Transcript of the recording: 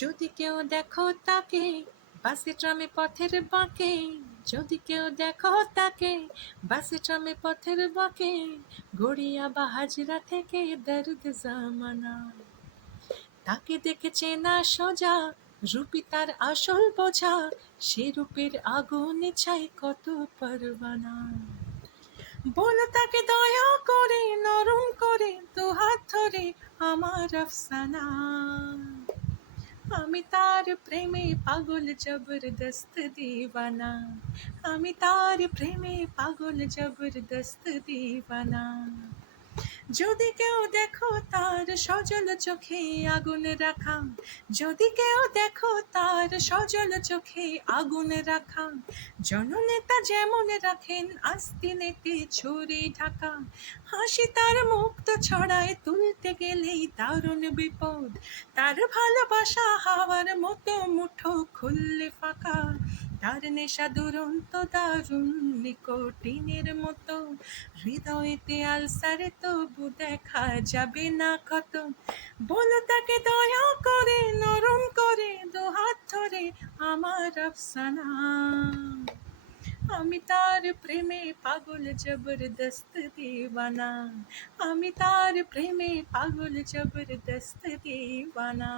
যদি কেউ দেখো তাকে বাসে ট্রামে পথের বাঁকে, যদি কেউ দেখো তাকে বাসে ট্রামে পথের বাঁকে, গড়িয়া বা হাজরা থেকে দর্দ জামানা, তাকে দেখে চেনা সোজা, রূপী তার আসল বোঝা, সে রূপের আগুনে ছাই কত পরবানা। বলো তাকে দয়া করে নরম করে দু হাত ধরে আমার আফসানা, আমি তার প্রেমে পাগল জবরদস্ত দিওয়ানা, আমি তার প্রেমে পাগল জবরদস্ত দিওয়ানা। যদি কেউ দেখো তার সজল চোখে আগুন রাখা, যদি কেউ দেখো তার সজল চোখে আগুন রাখা, জননেতা যেমন রাখেন আস্তিনেতে ছুরি ঢাকা, হাসি তার মুক্ত ছড়ায় তুলতে গেলেই দারুণ বিপদ, তার ভালোবাসা হাওয়ার মতো মুঠো খুললে ফাঁকা, তার নেশা দুরন্ত দারুণ নিকোটিনের মতো, হৃদয়েতে আলসারে তবু দেখা যাবে না ক্ষত। বলো তাকে দয়া করে নরম করে দু হাত ধরে আমার আফসানা, আমি তার প্রেমে পাগল জবরদস্ত দিওয়ানা, আমি তার প্রেমে পাগল জবরদস্ত দিওয়ানা।